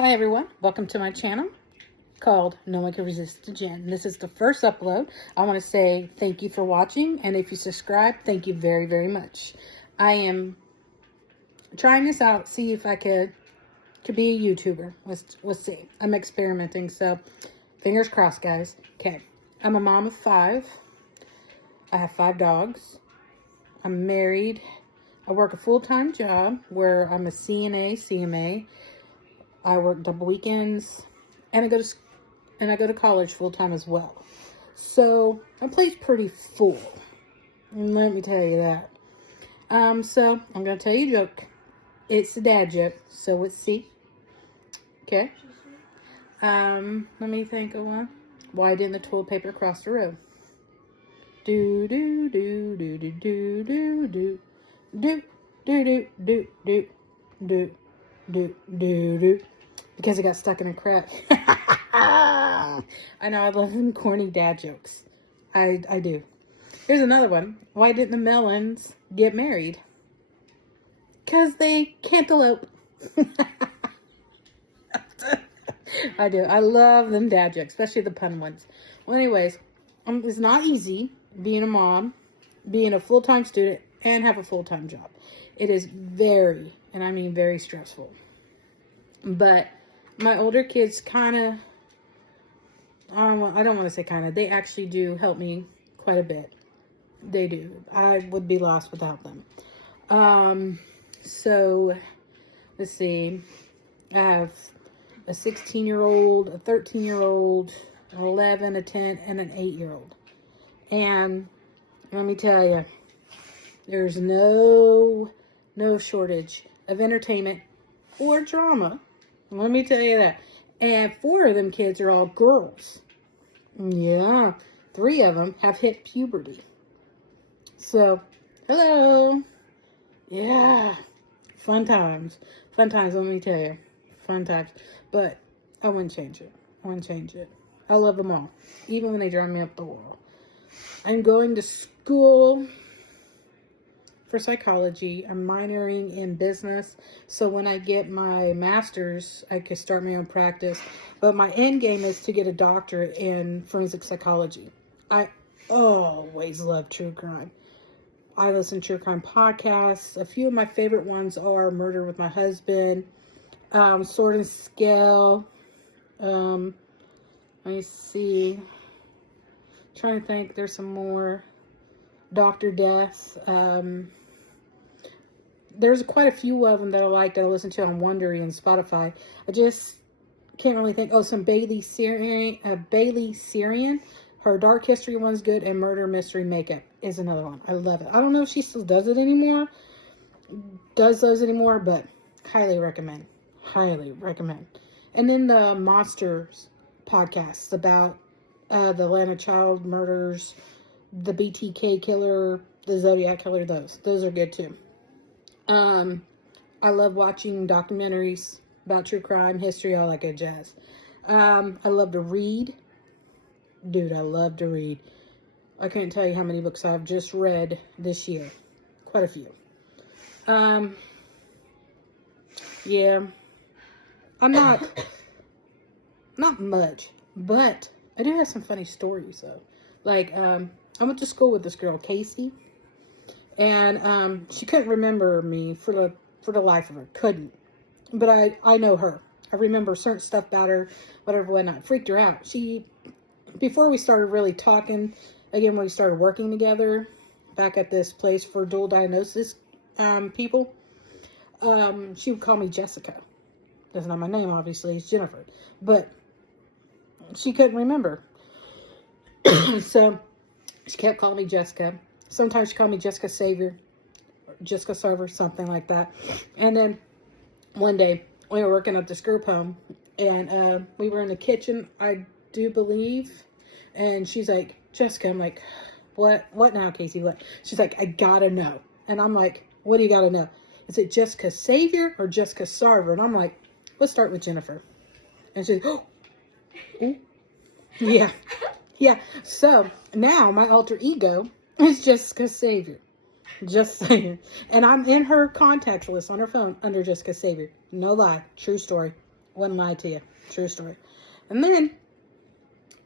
Hi everyone, welcome to my channel called No One Can Resist the Jen. This is the first upload. I want to say thank you for watching, and if you subscribe, thank you very, very much. I am trying this out, see if I could be a YouTuber. Let's see. I'm experimenting, so fingers crossed, guys. Okay, I'm a mom of 5. I have 5 dogs. I'm married. I work a full-time job where I'm a CNA, CMA. I work double weekends, and I go to college full-time as well. So my plate's pretty full. Let me tell you that. So I'm gonna tell you a joke. It's a dad joke, so let's see. Okay. Let me think of one. Why didn't the toilet paper cross the road? Do do do do do do do do do do do do do do do do. Because it got stuck in a crack. I know, I love them corny dad jokes. I do. Here's another one. Why didn't the Melons get married? Because they cantaloupe. I do. I love them dad jokes, especially the pun ones. Well, anyways, it's not easy being a mom, being a full-time student, and have a full-time job. It is very, and I mean very stressful. But my older kids kind of, I don't want to say kind of, they actually do help me quite a bit. They do. I would be lost without them. So, let's see. I have a 16-year-old, a 13-year-old, an 11, a 10, and an 8-year-old. And let me tell you, there's no shortage of entertainment or drama. Let me tell you that. And 4 of them kids are all girls. Yeah. 3 of them have hit puberty. So, hello. Yeah. Fun times. Fun times, let me tell you. Fun times. But I wouldn't change it. I love them all. Even when they drive me up the wall. I'm going to school for psychology. I'm minoring in business, so when I get my master's, I can start my own practice. But my end game is to get a doctorate in forensic psychology. I always love true crime. I listen to true crime podcasts. A few of my favorite ones are Murder with My Husband, Sword and Scale. Let me see. Trying to think. There's some more. Dr. Death. There's quite a few of them that I like that I listen to on Wondery and Spotify. I just can't really think. Oh, some Bailey Sarian. Her Dark History one's good, and Murder Mystery Makeup is another one. I love it. I don't know if she still does those anymore, but highly recommend. And then the Monsters podcast about the Atlanta child murders, the BTK killer, the Zodiac killer, those are good too. I love watching documentaries about true crime, history, all that good jazz. I love to read. Dude, I love to read. I couldn't tell you how many books I've just read this year. Quite a few. Yeah. I'm not much, but I do have some funny stories though. Like, I went to school with this girl, Casey, and she couldn't remember me for the life of her. Couldn't. But I know her. I remember certain stuff about her, whatever, whatnot. Freaked her out. Before we started really talking, again, when we started working together back at this place for dual diagnosis people, she would call me Jessica. That's not my name, obviously. It's Jennifer. But she couldn't remember. So she kept calling me Jessica. Sometimes she called me Jessica Savior, or Jessica Server, something like that. And then one day we were working at this group home, and we were in the kitchen, I do believe. And she's like, Jessica. I'm like, what now, Casey? What? She's like, I gotta know. And I'm like, what do you gotta know? Is it Jessica Savior or Jessica Sarver? And I'm like, let's start with Jennifer. And she's like, oh, yeah. Yeah, so now my alter ego is Jessica Savior. Just saying. And I'm in her contacts list on her phone under Jessica Savior. No lie. True story. Wouldn't lie to you. True story. And then,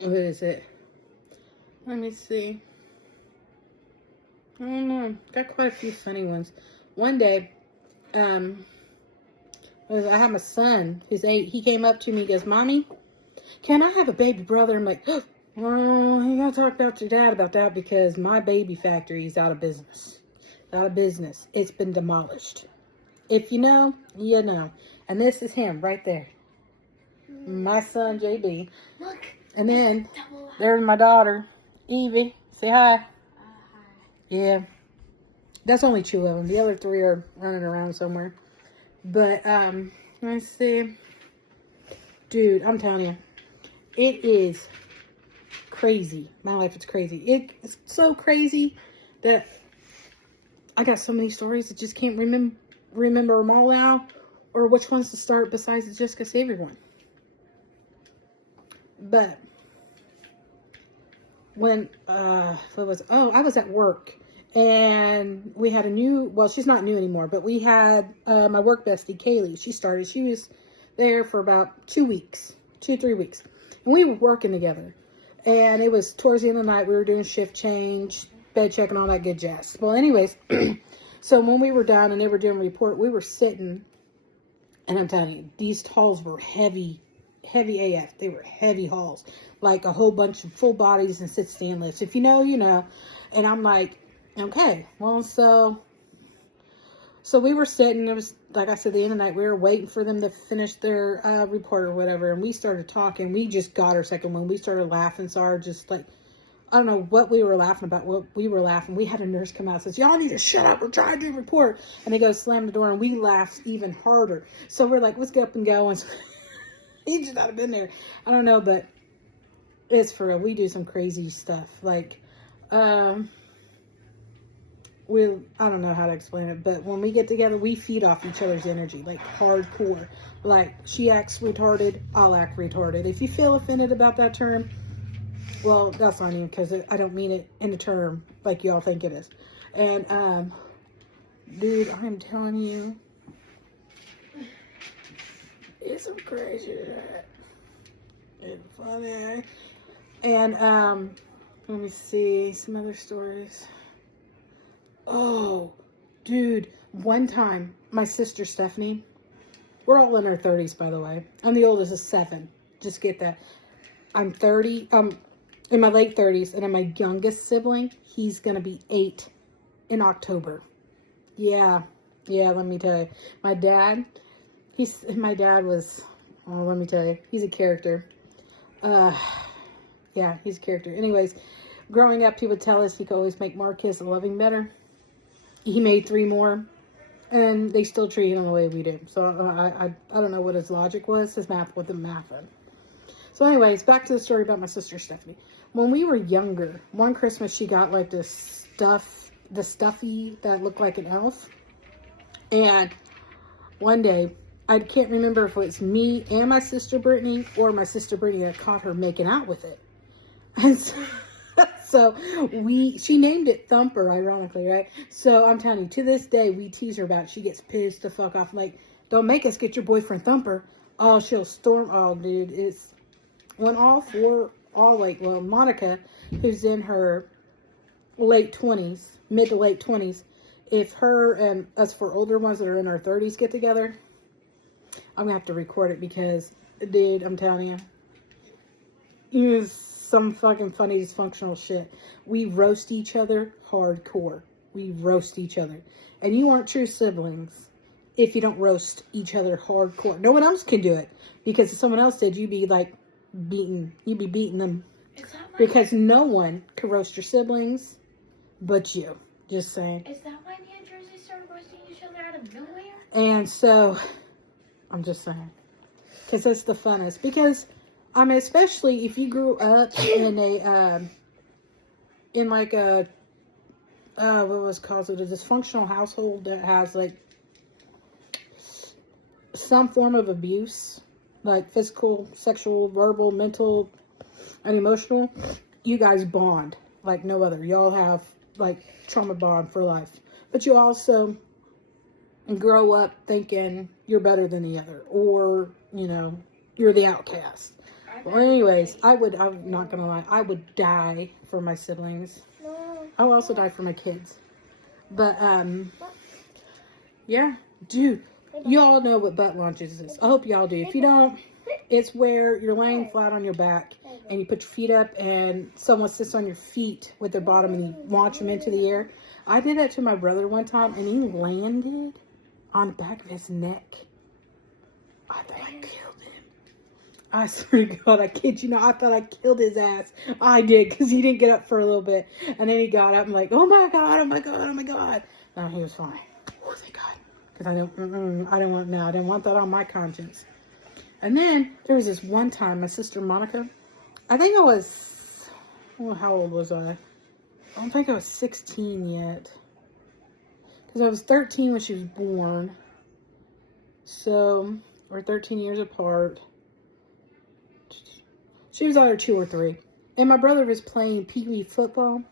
what is it? Let me see. I don't know. Got quite a few funny ones. One day, I have a son who's 8. He came up to me. He goes, "Mommy, can I have a baby brother?" I'm like, "Oh, you gotta talk about your dad about that because my baby factory is out of business. Out of business. It's been demolished. If you know, you know." And this is him right there. My son, JB. Look. And then, there's my daughter, Evie. Say hi. Hi. Yeah. That's only 2 of them. The other 3 are running around somewhere. But, let's see. Dude, I'm telling you. It is crazy. My life is crazy. It's so crazy that I got so many stories that just can't remember them all now. Or which ones to start besides the Jessica Savior one. But when I was at work and we had a new, well, she's not new anymore, but we had my work bestie Kaylee. She was there for about 2 weeks, 2-3 weeks, and we were working together. And it was towards the end of the night. We were doing shift change, bed check, and all that good jazz. Well, anyways, so when we were done and they were doing a report, we were sitting, and I'm telling you, these halls were heavy AF. They were heavy halls, like a whole bunch of full bodies and sit-stand lifts. If you know, you know. And I'm like, okay, well, so we were sitting. It was, like I said, the end of the night. We were waiting for them to finish their report or whatever. And we started talking. We just got our second one. We started laughing. So just like, I don't know what we were laughing about. What we were laughing. We had a nurse come out and says, "Y'all need to shut up. We're trying to do a report." And they go slam the door, and we laughed even harder. So we're like, let's get up and go. And he should not have been there. I don't know, but it's for real. We do some crazy stuff. Like, I don't know how to explain it, but when we get together, we feed off each other's energy, like hardcore. Like, she acts retarded, I'll act retarded. If you feel offended about that term, well, that's on you, because I don't mean it in a term like y'all think it is. And, dude, I'm telling you, it's some crazy shit. It's funny. And, let me see some other stories. Oh, dude, one time, my sister Stephanie, we're all in our 30s, by the way. I'm the oldest of 7. Just get that. I'm 30, in my late 30s, and I'm my youngest sibling. He's going to be 8 in October. Yeah, let me tell you. My dad was, oh, let me tell you, he's a character. Yeah, he's a character. Anyways, growing up, he would tell us he could always make Marcus a loving better. He made 3 more, and they still treat him the way we do. So I don't know what his logic was. His math wasn't mathing. So anyways, back to the story about my sister Stephanie. When we were younger, one Christmas she got like the stuffy that looked like an elf. And one day, I can't remember if it was me and my sister Brittany or my sister Brittany that caught her making out with it. And so she named it Thumper, ironically, right? So I'm telling you, to this day, we tease her about it. She gets pissed the fuck off. Like, don't make us get your boyfriend Thumper. Oh, she'll storm. Oh, dude, it's when Monica, who's in her late 20s, mid to late 20s, if her and us for older ones that are in our 30s get together, I'm gonna have to record it because, dude, I'm telling you, it was some fucking funny dysfunctional shit. We roast each other hardcore. We roast each other. And you aren't true siblings if you don't roast each other hardcore. No one else can do it. Because if someone else did, you'd be like beating them. Because no one can roast your siblings but you. Just saying. Is that why me and Jersey started roasting each other out of nowhere? And so, I'm just saying. Because that's the funnest. Because, I mean, especially if you grew up in a, what was called a dysfunctional household that has, like, some form of abuse, like physical, sexual, verbal, mental, and emotional, you guys bond like no other. Y'all have, like, trauma bond for life. But you also grow up thinking you're better than the other, or you know, you're the outcast. Well, anyways, I'm not gonna lie, I would die for my siblings. I would also die for my kids. But, yeah, dude, y'all know what butt launches is. I hope y'all do. If you don't, it's where you're laying flat on your back and you put your feet up and someone sits on your feet with their bottom and you launch them into the air. I did that to my brother one time and he landed on the back of his neck. I thought I killed him. I swear to God, I kid you not, I thought I killed his ass. I did, because he didn't get up for a little bit. And then he got up and like, oh my God, oh my God, oh my God. No, he was fine. Oh, thank God. Because I didn't want that on my conscience. And then there was this one time, my sister Monica, I think I was, well, how old was I? I don't think I was 16 yet. Because I was 13 when she was born. So, we're 13 years apart. She was either 2 or 3. And my brother was playing pee-wee football.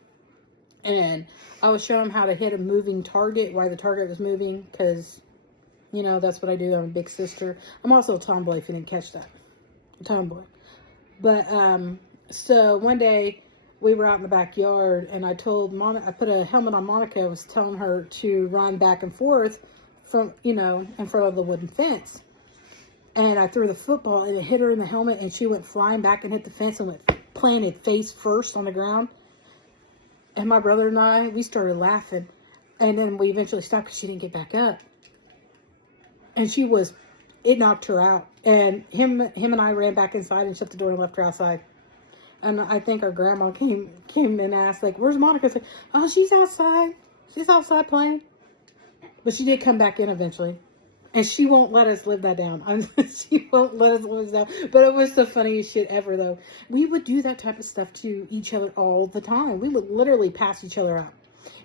And I was showing him how to hit a moving target, why the target was moving. Because, you know, that's what I do. I'm a big sister. I'm also a tomboy, if you didn't catch that. A tomboy. But, so one day we were out in the backyard. And I told Monica, I put a helmet on Monica. I was telling her to run back and forth from, you know, in front of the wooden fence. And I threw the football and it hit her in the helmet and she went flying back and hit the fence and went planted face first on the ground. And my brother and I, we started laughing. And then we eventually stopped because she didn't get back up. And it knocked her out. And him and I ran back inside and shut the door and left her outside. And I think our grandma came and asked, like, where's Monica? I said, oh, she's outside. She's outside playing. But she did come back in eventually. And she won't let us live that down. She won't let us live that down. But it was the funniest shit ever, though. We would do that type of stuff to each other all the time. We would literally pass each other out.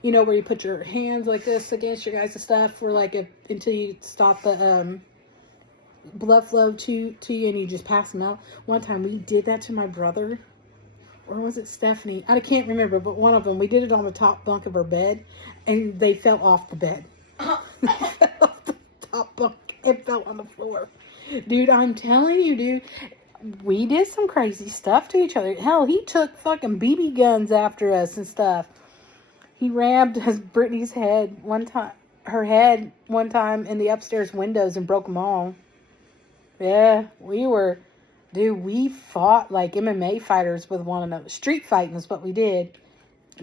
You know, where you put your hands like this against your guys' stuff for like until you stop the blood flow to you and you just pass them out. One time we did that to my brother. Or was it Stephanie? I can't remember, but one of them. We did it on the top bunk of her bed. And they fell off the bed. It fell on the floor. Dude, I'm telling you, dude, we did some crazy stuff to each other. Hell, he took fucking BB guns after us and stuff. He rammed Brittany's head one time in the upstairs windows and broke them all. Yeah, we fought like MMA fighters with one another. Street fighting is what we did.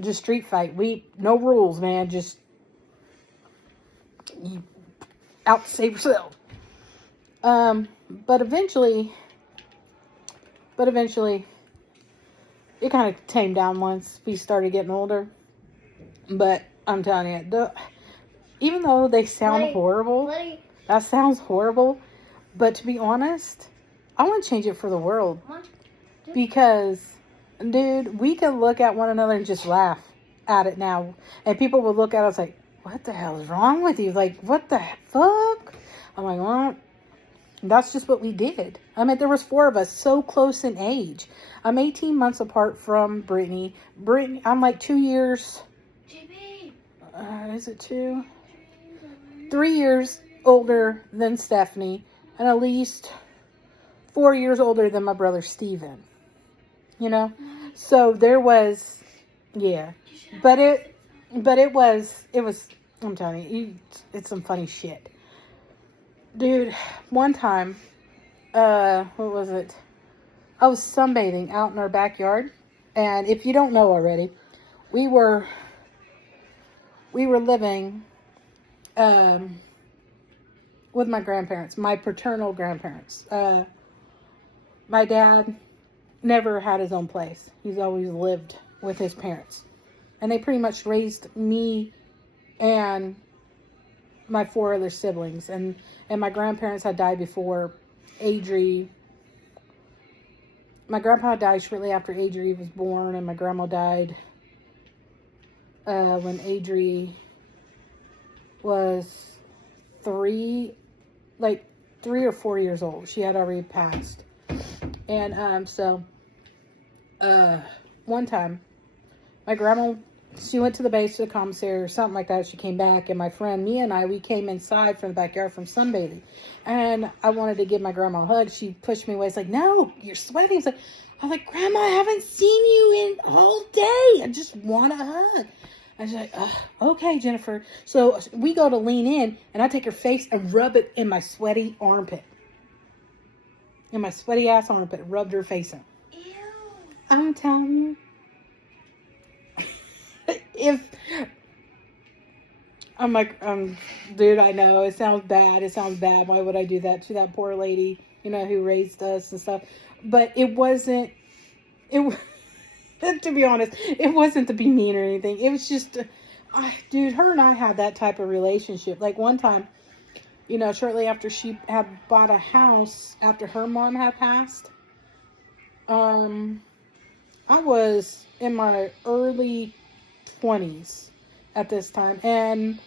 Just street fight. No rules, man. Just you out to save yourself. But eventually, it kind of tamed down once we started getting older. But I'm telling you, even though they sound horrible, that sounds horrible. But to be honest, I want to change it for the world. Because, dude, we can look at one another and just laugh at it now. And people will look at us like, what the hell is wrong with you? Like, what the fuck? I'm like, well, that's just what we did. I mean, there was 4 of us so close in age. I'm 18 months apart from Brittany. I'm like 2 years. Is it 2? 3 years older than Stephanie. And at least 4 years older than my brother Steven. You know? So there was, yeah. But it was, I'm telling you, it's some funny shit. Dude, one time, what was it? I was sunbathing out in our backyard. And if you don't know already, we were living, with my grandparents, my paternal grandparents. My dad never had his own place. He's always lived with his parents. And they pretty much raised me and my 4 other siblings. And my grandparents had died before Adri. My grandpa died shortly after Adri was born. And my grandma died when Adri was 3 or 4 years old. She had already passed. And so one time my grandma she went to the base to the commissary or something like that. She came back, and my friend Mia and I, we came inside from the backyard from sunbathing, and I wanted to give my grandma a hug. She pushed me away. It's like, no, you're sweating. It's like, I was like, Grandma, I haven't seen you in all day. I just want a hug. I was like, okay, Jennifer. So we go to lean in, and I take her face and rub it in my sweaty armpit. In my sweaty ass armpit, rubbed her face in. Ew. I'm telling you. If I'm like, dude, I know it sounds bad. It sounds bad. Why would I do that to that poor lady, you know, who raised us and stuff? But it wasn't, to be honest, it wasn't to be mean or anything. It was just, dude, her and I had that type of relationship. Like one time, you know, shortly after she had bought a house, after her mom had passed, I was in my early 20s at this time, and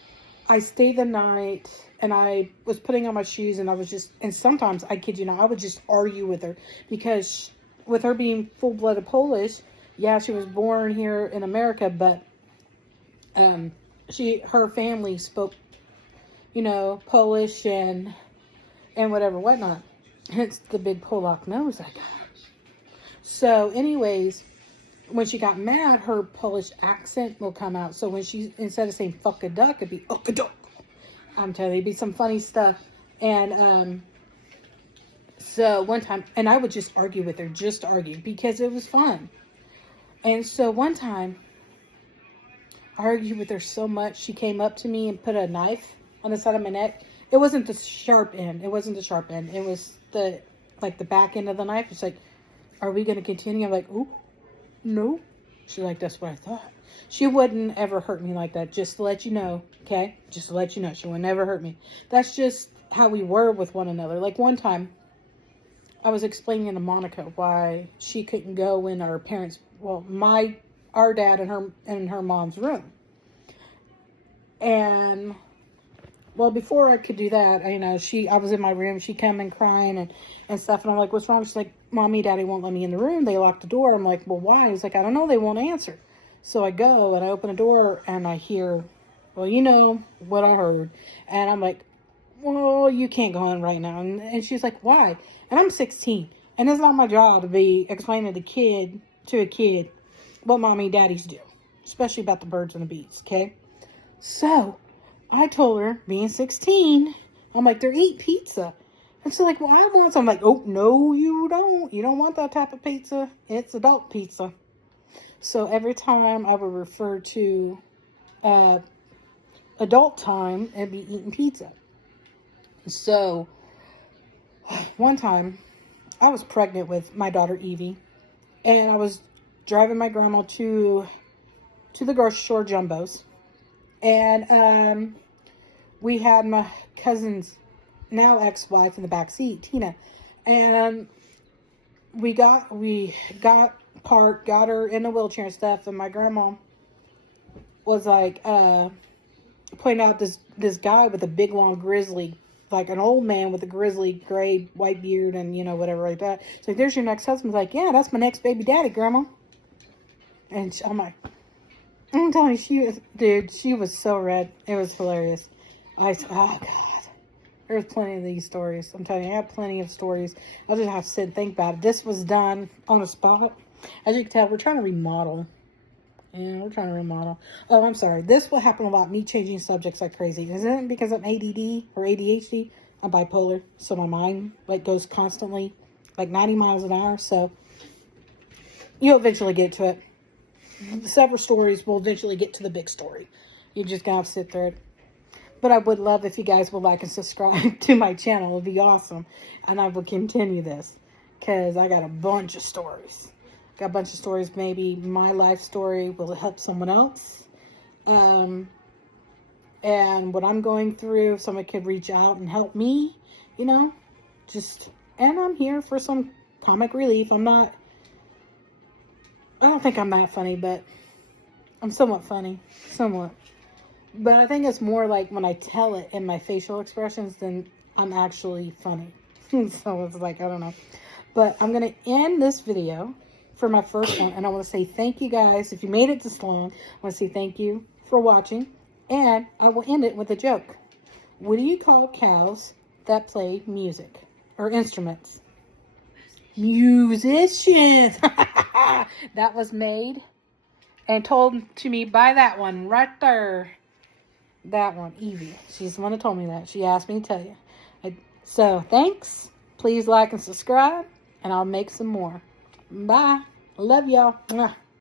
I stayed the night, and I was putting on my shoes, and I was just, and sometimes, I kid you not, I would just argue with her, because with her being full-blooded Polish, yeah, she was born here in America, but her family spoke, you know, Polish and whatever, whatnot, hence the big Polak nose I got. So anyways, when she got mad, her Polish accent will come out. So when she, instead of saying fuck a duck, it'd be uck a duck. I'm telling you, it'd be some funny stuff. And so one time, and I would just argue with her, just argue, because it was fun. And so one time, I argued with her so much, she came up to me and put a knife on the side of my neck. It wasn't the sharp end. It wasn't the sharp end. It was the, like the back end of the knife. It's like, are we going to continue? I'm like, ooh. No. She's like, that's what I thought. She wouldn't ever hurt me like that. Just to let you know, okay? Just to let you know, she would never hurt me. That's just how we were with one another. Like one time, I was explaining to Monica why she couldn't go in our parents, well, our dad and her mom's room. And well, before I could do that, you know, I was in my room. She came in crying and stuff. And I'm like, what's wrong? She's like, Mommy, Daddy won't let me in the room. They locked the door. I'm like, well, why? He's like, I don't know. They won't answer. So I go and I open the door and I hear, well, you know what I heard. And I'm like, well, you can't go in right now. And she's like, why? And I'm 16. And it's not my job to be explaining to a kid what Mommy and Daddies do. Especially about the birds and the bees, okay? So I told her, being 16, I'm like, they're eating pizza. And she's like, well, I want some. I'm like, oh, no, you don't. You don't want that type of pizza. It's adult pizza. So every time I would refer to adult time, and be eating pizza. So one time, I was pregnant with my daughter, Evie. And I was driving my grandma to the grocery store, Jumbo's. And we had my cousin's now ex-wife in the back seat, Tina, and we got parked, got her in a wheelchair and stuff, and my grandma was like pointing out this guy with a big long grizzly, like an old man with a grizzly gray white beard and, you know, whatever like that. She's like, there's your next husband. Like, yeah, that's my next baby daddy, Grandma. And I'm like, I'm telling you, she was so red. It was hilarious. I said, oh, God. There's plenty of these stories. I'm telling you, I have plenty of stories. I'll just have to sit and think about it. This was done on the spot. As you can tell, we're trying to remodel. Yeah, we're trying to remodel. Oh, I'm sorry. This will happen a lot, me changing subjects like crazy. Isn't it because I'm ADD or ADHD? I'm bipolar. So my mind like goes constantly like 90 miles an hour. So you'll eventually get to it. The several stories will eventually get to the big story. You just gotta sit through it. But I would love if you guys would like and subscribe to my channel. It would be awesome. And I will continue this. Because I got a bunch of stories. Got a bunch of stories. Maybe my life story will help someone else. And what I'm going through, if someone could reach out and help me, you know. And I'm here for some comic relief. I don't think I'm that funny, but I'm somewhat funny. Somewhat. But I think it's more like when I tell it in my facial expressions, then I'm actually funny. So it's like, I don't know. But I'm going to end this video for my first one. And I want to say thank you guys. If you made it this long, I want to say thank you for watching. And I will end it with a joke. What do you call cows that play music or instruments? Musicians. That was made and told to me by that one right there. That one, Evie. She's the one that told me that. She asked me to tell you. So, thanks. Please like and subscribe, and I'll make some more. Bye. Love y'all. Mwah.